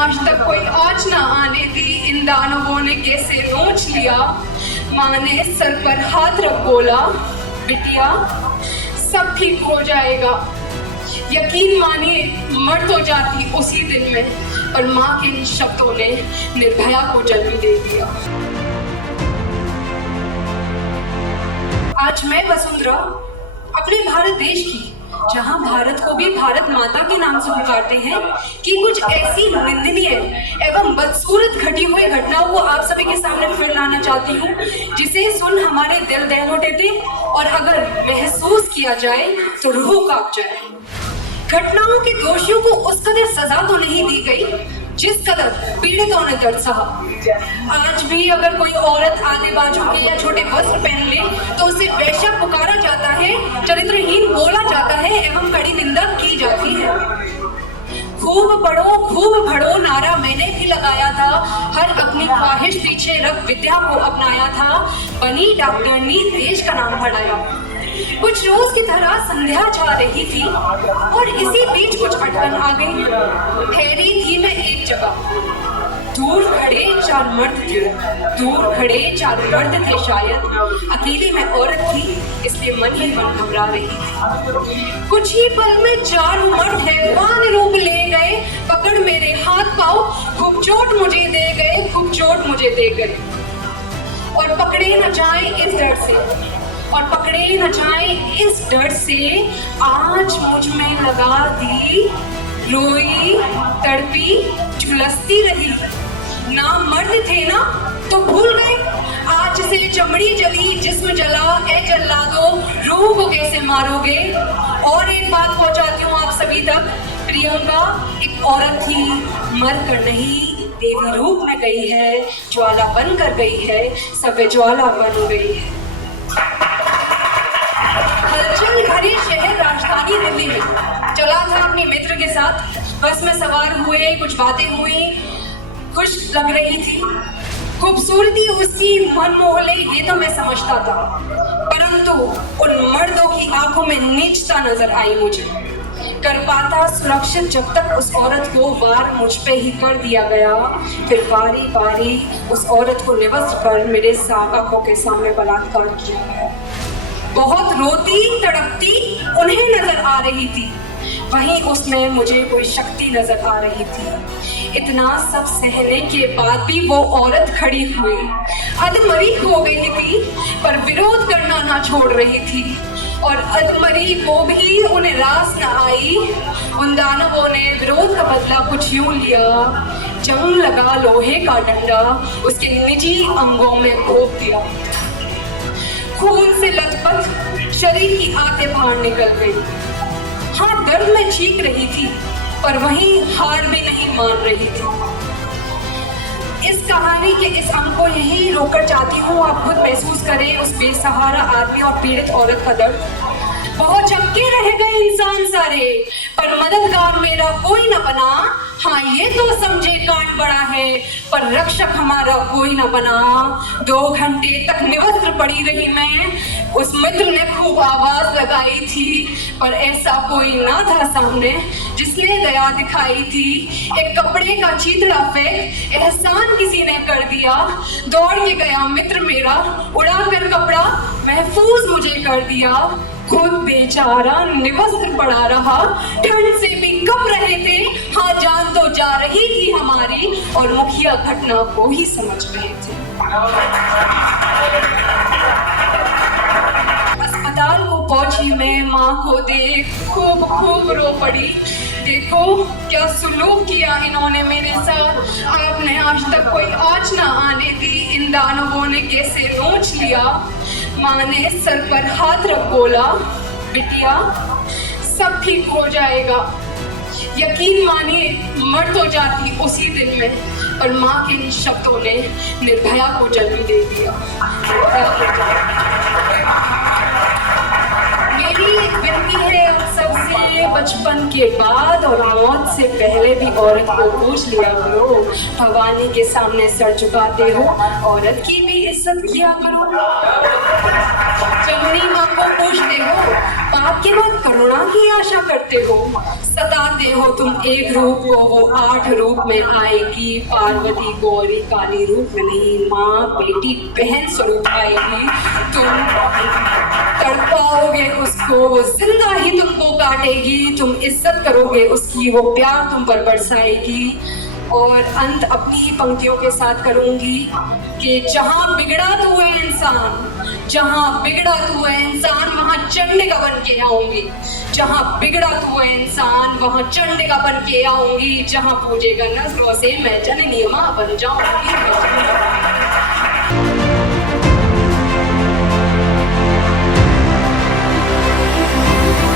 आज तक कोई आँच ना आने दी, इन दानवों ने कैसे नोच लिया। माँ ने सर पर हाथ रख बोला, बिटिया सब ठीक हो जाएगा। यकीन मानिए मर तो जाती उसी दिन में, पर माँ के इन शब्दों ने निर्भया को जन्म दे दिया। आज मैं वसुंधरा अपने भारत देश की, जहां भारत को भी भारत माता के नाम से पुकारते हैं, कि कुछ ऐसी निंदनीय एवं बदसूरत घटी हुई घटनाओं को आप सभी के सामने फिर लाना चाहती हूँ, जिसे सुन हमारे दिल दहल उठे और अगर महसूस किया जाए तो रूह कांप जाए। घटनाओं के दोषियों को उस कदर सजा तो नहीं दी गई जिस कदर पीड़ितों ने दर्द सहा। आज भी अगर कोई औरत आधे बाजू के या छोटे वस्त्र पहन ले तो उसे वैश्या पुकारा जाता है, चरित्रहीन बोला जाता है एवं कड़ी निंदा की जाती है। खूब बढ़ो नारा मैंने भी लगाया था, हर अपनी ख्वाहिश पीछे रख विद्या को अपनाया था, बनी डॉक्टरनी देश का नाम बढ़ाया। कुछ रोज की तरह संध्या छा रही थी और इसी बीच कुछ अटकन आ गई। ठहरी थी मैं एक जगह, दूर खड़े चार मर्द थे शायद। अकेली मैं औरत थी इसलिए मन ही मन घबरा रही थी। कुछ ही पल में चार मर्द हैवान रूप ले गए, पकड़ मेरे हाथ पाँव खूब चोट मुझे दे गए। और पकड़े न जाए इस डर से आज मुझ में लगा दी, रोई तड़पी झुलसती रही। ना मर्द थे ना तो भूल गए, आज से चमड़ी जली जिस्म जला, ए जल्लादो रूह को कैसे मारोगे। और एक बात पहुंचाती हूँ आप सभी तक, प्रियंका एक औरत थी, मर कर नहीं देवी रूप में गई है, ज्वाला बन कर गई है, सब ज्वाला बन गई है। हलचल भरे शहर राजधानी दिल्ली में चला था अपने मित्र के साथ, बस में सवार हुए, कुछ बातें हुई, खुश लग रही थी, खूबसूरती उसकी मन मोह ले ये तो मैं समझता था, परंतु उन मर्दों की आंखों में नीचता नजर आई मुझे। कर पाता सुरक्षित जब तक उस औरत को वार मुझ पे ही कर दिया गया, फिर बारी बारी उस औरत को निवस्त कर मेरे आंखों के सामने बलात्कार किया गया। बहुत रोती तड़पती उन्हें नजर आ रही थी, वहीं उसमें मुझे कोई शक्ति नजर आ रही थी। इतना सब सहने के बाद भी वो औरत खड़ी हुई, अधमरी हो गई थी पर विरोध करना ना छोड़ रही थी, और अधमरी को भी उन्हें रास न आई। उन दानवों ने विरोध का बदला कुछ यूं लिया, जंग लगा लोहे का डंडा उसके निजी अंगों में घोंप दिया। खून से लथपथ शरीर की आंखें बाहर निकल गई। हाँ, दर्द में चीख रही थी पर वहीं हार भी नहीं मान रही थी। इस कहानी के इस अंक को यही रोककर चाहती हूँ आप खुद महसूस करें उस बेसहारा आदमी और पीड़ित औरत का दर्द। बहुत झपके रह गए इंसान सारे, पर मददगार मेरा कोई न बना। हाँ, ये तो समझे कांड बड़ा है पर रक्षक हमारा कोई न बना। 2 घंटे तक निवस्त्र पड़ी रही मैं, उस मित्र ने खूब आवाज लगाई थी पर ऐसा कोई ना था सामने जिसने दया दिखाई थी। एक कपड़े का चीथड़ा फेंक एहसान किसी ने कर दिया, दौड़ के गया मित्र मेरा, उड़ा कर कपड़ा महफूज मुझे कर दिया। खुद बेचारा निवस्त्र पड़ा रहा, ठंड से भी कब रहे थे। हाँ, जान तो जा रही थी हमारी और मुखिया घटना को ही समझ रहे थे। अस्पताल को पहुंची मैं, माँ को देख खूब रो पड़ी। देखो क्या सुलूक किया इन्होंने मेरे साथ, आपने आज तक कोई आँच ना आने दी, इन दानवों ने कैसे नोच लिया। माँ ने सर पर हाथ रख बोला, बिटिया सब ठीक हो जाएगा। यकीन मानिए मर तो जाती उसी दिन में, पर माँ के इन शब्दों ने निर्भया को जन्म दे दिया। मेरी एक विनती है आप सबसे, बचपन के बाद और मौत से पहले भी औरत को पूछ लिया करो। भवानी के सामने सर झुकाते हो, औरत की भी इज्जत किया करो। जमुनी माँ को पूछते हो, पाप के बाद करुणा की आशा करते हो, सताते हो तुम एक रूप को, वो 8 रूप में आएगी। पार्वती गौरी काली रूप में नहीं, माँ बेटी बहन स्वरूप आएगी। तुम तड़पाओगे उसको, वो जिंदा ही तुमको काटेगी। तुम इज्जत करोगे उसकी, वो प्यार तुम पर बरसाएगी। और अंत अपनी ही पंक्तियों के साथ करूंगी कि जहां बिगड़ा तू है इंसान, जहां बिगड़ा तू है इंसान, वहां चंडिका बन के आऊंगी। जहां बिगड़ा तू है इंसान, वहां चंडिका बन के आऊंगी। जहां पूजेगा नजरों से, मैं जननी मां बन जाऊंगी।